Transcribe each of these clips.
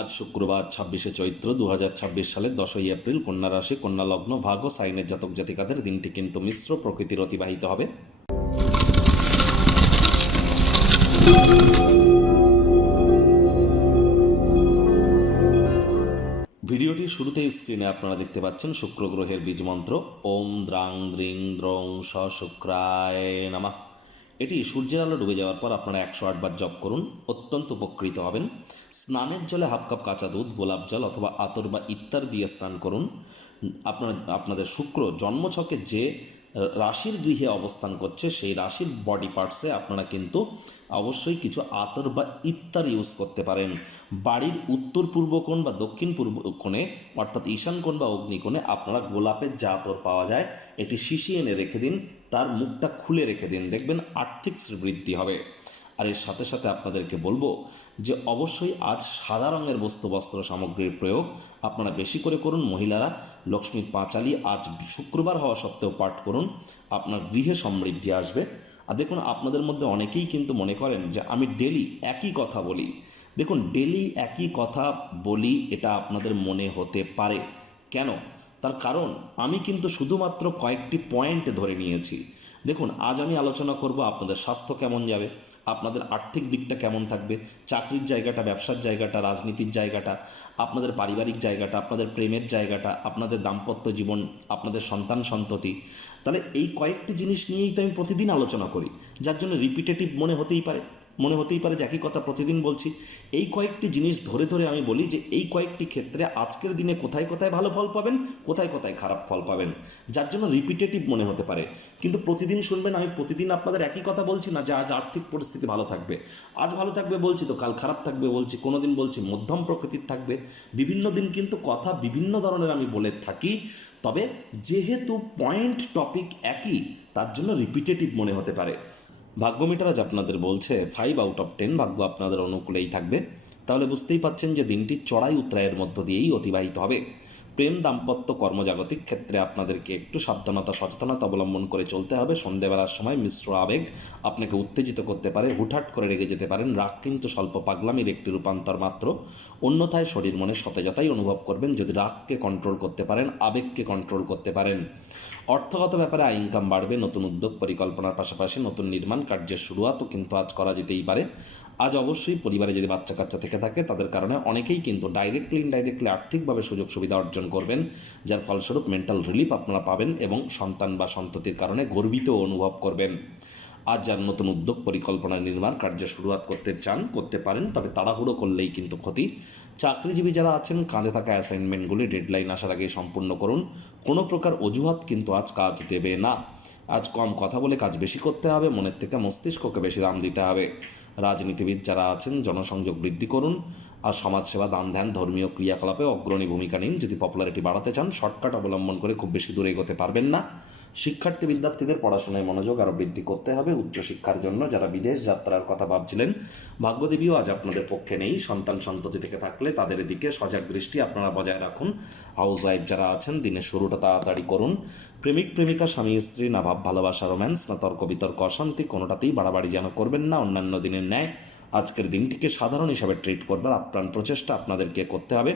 আজ শুক্রবার ২৬শে চৈত্র ২০২৬ সালের ১০ই এপ্রিল, কন্যা রাশি, কন্যা লগ্ন, ভাগ্য সাইনের জাতক জাতিকাদের দিনটি কিন্তু মিশ্র প্রকৃতির অতিবাহিত হবে। ভিডিওটির শুরুতেই স্ক্রিনে আপনারা দেখতে পাচ্ছেন শুক্র গ্রহের বীজ মন্ত্র ওম দ্রাং দ্রিং দ্রং স শুক্রায় নমঃ। এটি সূর্যের আলো ডুবে যাওয়ার পর আপনারা ১০৮ বার জপ করুন, অত্যন্ত উপকৃত হবেন। স্নানের জলে হাফ কাপ কাঁচা দুধ, গোলাপ জল অথবা আতর বা ইত্যার দিয়ে স্নান করুন। আপনাদের শুক্র জন্মছকে যে রাশির গৃহে অবস্থান করছে সেই রাশির বডি পার্টসে আপনারা কিন্তু অবশ্যই কিছু আতর বা ইত্যার ইউজ করতে পারেন। বাড়ির উত্তর পূর্ব কোণ বা দক্ষিণ পূর্ব কোণে অর্থাৎ ঈশান কোণ বা অগ্নিকোণে আপনারা গোলাপের যে আতর পাওয়া যায় এটি শিশি এনে রেখে দিন, তার মুখটা খুলে রেখে দিন, দেখবেন আর্থিক বৃদ্ধি হবে। আর এর সাথে সাথে আপনাদেরকে বলবো যে অবশ্যই আজ সাদা রঙের বস্ত্র সামগ্রীর প্রয়োগ আপনারা বেশি করে করুন। মহিলারা লক্ষ্মীর পাঁচালী আজ শুক্রবার হওয়া সত্ত্বেও পাঠ করুন, আপনার গৃহে সমৃদ্ধি আসবে। আর দেখুন, আপনাদের মধ্যে অনেকেই কিন্তু মনে করেন যে আমি ডেলি একই কথা বলি। দেখুন, ডেলি একই কথা বলি এটা আপনাদের মনে হতে পারে। কেন? তার কারণ আমি কিন্তু শুধুমাত্র কয়েকটি পয়েন্ট ধরে নিয়েছি। দেখুন, আজ আমি আলোচনা করব আপনাদের স্বাস্থ্য কেমন যাবে, আপনাদের আর্থিক দিকটা কেমন থাকবে, চাকরির জায়গাটা, ব্যবসার জায়গাটা, রাজনীতির জায়গাটা, আপনাদের পারিবারিক জায়গাটা, আপনাদের প্রেমের জায়গাটা, আপনাদের দাম্পত্য জীবন, আপনাদের সন্তান সন্ততি। তাহলে এই কয়েকটি জিনিস নিয়েই তো আমি প্রতিদিন আলোচনা করি, যার জন্য রিপিটেটিভ মনে হতেই পারে যে একই কথা প্রতিদিন বলছি। এই কয়েকটি জিনিস ধরে ধরে আমি বলি যে এই কয়েকটি ক্ষেত্রে আজকের দিনে কোথায় কোথায় ভালো ফল পাবেন, কোথায় কোথায় খারাপ ফল পাবেন, যার জন্য রিপিটেটিভ মনে হতে পারে। কিন্তু প্রতিদিন শুনবেন, আমি প্রতিদিন আপনাদের একই কথা বলছি না যে আজ আর্থিক পরিস্থিতি ভালো থাকবে। আজ ভালো থাকবে বলছি তো কাল খারাপ থাকবে বলছি, কোনো দিন বলছি মধ্যম প্রকৃতির থাকবে, বিভিন্ন দিন কিন্তু কথা বিভিন্ন ধরনের আমি বলে থাকি। তবে যেহেতু পয়েন্ট টপিক একই, তার জন্য রিপিটেটিভ মনে হতে পারে। ভাগ্য মিটার আজ আপনাদের বলছে 5/10 ভাগ্য আপনাদের অনুকূলেই থাকবে। তাহলে বুঝতেই পাচ্ছেন যে দিনটি চড়াই উত্তরায়ের মধ্য দিয়েই অতিবাহিত হবে। প্রেম, দাম্পত্য, কর্মজাগতিক ক্ষেত্রে আপনাদেরকে একটু সাবধানতা, সচেতনতা অবলম্বন করে চলতে হবে। সন্ধ্যেবেলার সময় মিশ্র আবেগ আপনাকে উত্তেজিত করতে পারে, হুটহাট করে রেগে যেতে পারেন। রাগ কিন্তু স্বল্প পাগলামির একটি রূপান্তর মাত্র, অন্যথায় শরীর মনে সতেজতাই অনুভব করবেন যদি রাগকে কন্ট্রোল করতে পারেন, আবেগকে কন্ট্রোল করতে পারেন। অর্থগত ব্যাপারে আয় ইনকাম বাড়বে, নতুন উদ্যোগ পরিকল্পনার পাশাপাশি নতুন নির্মাণ কার্যের শুরুয়াতও কিন্তু আজ করা যেতেই পারে। আজ অবশ্যই পরিবারে যদি বাচ্চা কাচ্চা থেকে থাকে তাদের কারণে অনেকেই কিন্তু ডাইরেক্টলি ইনডাইরেক্টলি আর্থিকভাবে সুযোগ সুবিধা অর্জন করবেন, যার ফলস্বরূপ মেন্টাল রিলিফ আপনারা পাবেন এবং সন্তান বা সন্ততির কারণে গর্বিত অনুভব করবেন। আজ যার নতুন উদ্যোগ পরিকল্পনা নির্মাণ কার্য শুরুয়াত করতে চান করতে পারেন, তবে তাড়াহুড়ো করলেই কিন্তু ক্ষতি। চাকরিজীবী যারা আছেন কাঁধে থাকা অ্যাসাইনমেন্টগুলি ডেডলাইন আসার আগে সম্পূর্ণ করুন। কোনো প্রকার অজুহাত কিন্তু আজ কাজ দেবে না। আজ কম কথা বলে কাজ বেশি করতে হবে, মনের থেকে মস্তিষ্ককে বেশি দাম দিতে হবে। রাজনীতিবিদ যারা আছেন জনসংযোগ বৃদ্ধি করুন, আর সমাজসেবা, দান ধ্যান, ধর্মীয় ক্রিয়াকলাপে অগ্রণী ভূমিকা নিন। যদি পপুলারিটি বাড়াতে চান শর্টকাট অবলম্বন করে খুব বেশি দূরে এগোতে পারবেন না। শিক্ষার্থী বিদ্যার্থীদের পড়াশোনায় মনোযোগ আরও বৃদ্ধি করতে হবে। উচ্চশিক্ষার জন্য যারা বিদেশ যাত্রার কথা ভাবছিলেন, ভাগ্যদেবীও আজ আপনাদের পক্ষে নেই। সন্তান সন্ততি থেকে থাকলে তাদের দিকে সজাগ দৃষ্টি আপনারা বজায় রাখুন। হাউস ওয়াইফ যারা আছেন দিনের শুরুটা তাড়াতাড়ি করুন। প্রেমিক প্রেমিকা, স্বামী স্ত্রী, না ভাব ভালোবাসা, রোম্যান্স, না তর্ক বিতর্ক, অশান্তি, কোনোটাতেই বাড়াবাড়ি যেন করবেন না। অন্যান্য দিনের ন্যায় আজকের দিনটিকে সাধারণ হিসাবে ট্রিট করবার আপ্রাণ প্রচেষ্টা আপনাদেরকে করতে হবে।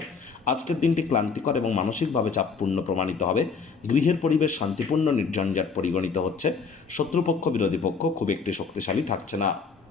আজকের দিনটি ক্লান্তিকর এবং মানসিকভাবে চাপপূর্ণ প্রমাণিত হবে। গৃহের পরিবেশ শান্তিপূর্ণ নির্ঝঞ্ঝাট পরিগণিত হচ্ছে। শত্রুপক্ষ বিরোধী পক্ষ খুব একটি শক্তিশালী থাকছে না।